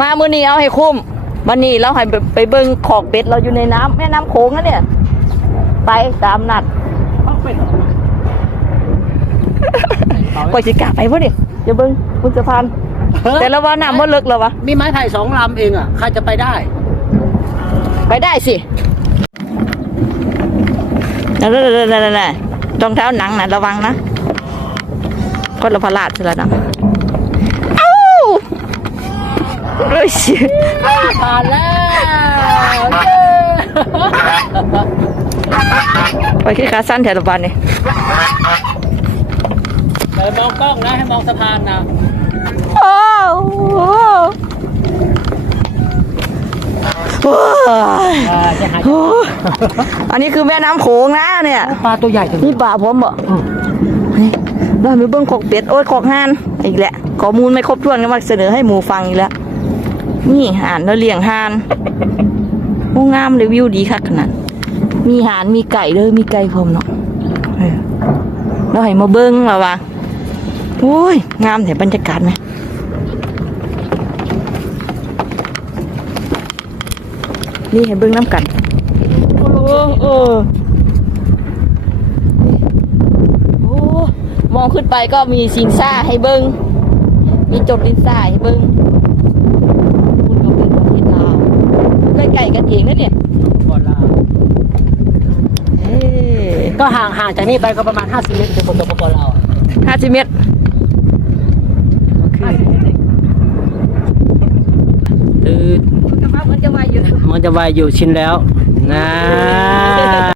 มามื้อนี้เอาให้คุ้มวันนี้เราให้ไปไปเบิ่งขอกเป็ดเราอยู่ในน้ำแม่น้ำโขงนะเนี่ย ไปตามนัดต้องเป็นกว่าสิกล้าไปบ่เนี่ยเดี๋ยวเบิ่งคุณสะพานแต่ละว่าน้ำบ่ลึกแล้ววะมีไม้ไผ่สองลำเองอะใครจะไปได้ ไปได้สินั่นๆๆๆๆรองเท้าหนังนะระวังนะคนละพลาดสิละนะเอ้าเอ้ย ผ่านแล้วไปขี้ขาสั้นแถวบ้านนี่เดี๋ยวมองกล้องนะให้มองสะพานนะโอ้โหโอ้ยอ่าจะหาโอ้ยอันนี้คือแม่น้ำโขงนะเนี่ยปลาตัวใหญ่จังนี่ป่าผมบ่นี่ได้ไปเบิ้งขอกเป็ดโอ้ยขอกห่านอีกแล้วข้อมูลไม่ครบถ้วนก็มาเสนอให้หมูฟังอีกแล้ว นี่ห่านแล้วเลี้ยงหานโอ้งามเลยวิวดีคักขนาดมีห่านมีไก่เลยมีไก่พร้อมเนาะเออแล้วให้มาเบิ้งแล้ววะโอ้ย งามแต่บรรยากาศไหมนี่ให้เบิ้งน้ำกัน โอ้เออโอ้มองขึ้นไปก็มีสินซ่าให้เบิงมีจดลินซ่าให้เบิงคุณก็เป็นประเทศลาวใกล้ๆกันเองนะเนี่ยก่อนลาเอ้ก็ห่างห่างจากนี่ไปก็ประมาณ50เมตรถึงสปปลาวห้าสิบเมตรตื่นมันจะมาอยู่ มันจะไวอยู่ชินแล้วนะ